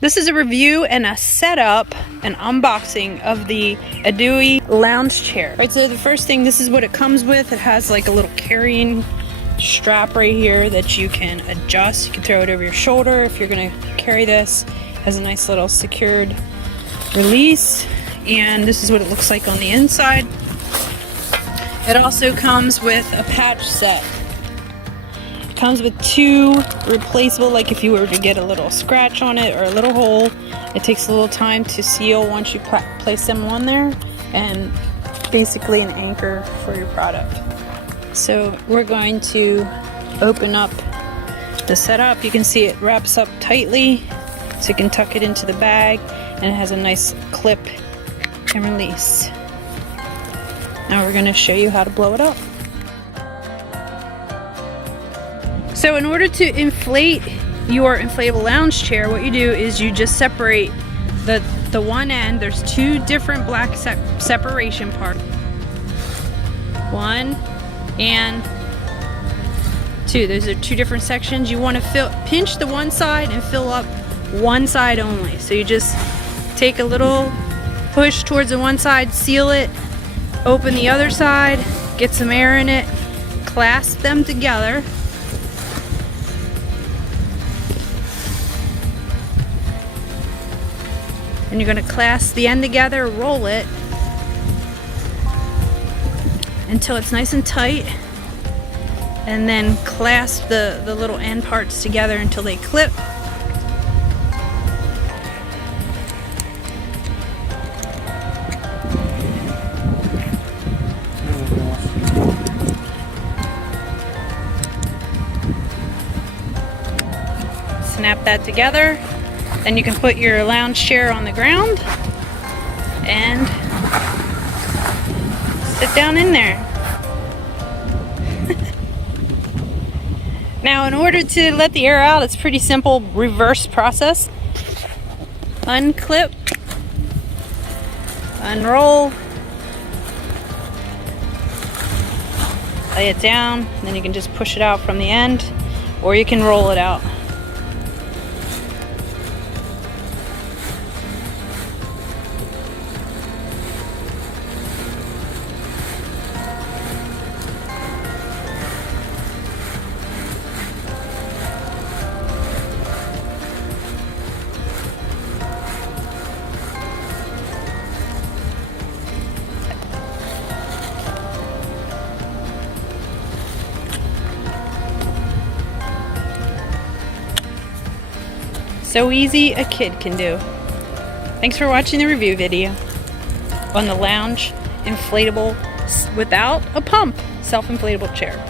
This is a review and a setup, an unboxing of the EDEUOEY lounge chair. Right, so the first thing, this is what it comes with. It has like a little carrying strap right here that you can adjust. You can throw it over your shoulder if you're gonna carry this. It has a nice little secured release, and this is what it looks like on the inside. It also comes with a patch set. Comes with two replaceable, like if you were to get a little scratch on it or a little hole, it takes a little time to seal once you place them on there, and basically an anchor for your product. So we're going to open up the setup. You can see it wraps up tightly so you can tuck it into the bag, and it has a nice clip and release. Now we're going to show you how to blow it up. So in order to inflate your inflatable lounge chair, what you do is you just separate the one end. There's two different black separation parts. One and two. Those are two different sections. You want to pinch the one side and fill up one side only. So you just take a little push towards the one side, seal it, open the other side, get some air in it, clasp them together. And you're going to clasp the end together, roll it until it's nice and tight, and then clasp the little end parts together until they clip. Snap that together. Then you can put your lounge chair on the ground and sit down in there. Now, in order to let the air out, it's a pretty simple reverse process. Unclip, unroll, lay it down, and then you can just push it out from the end, or you can roll it out. So easy, a kid can do. Thanks for watching the review video on the lounge inflatable without a pump self-inflatable chair.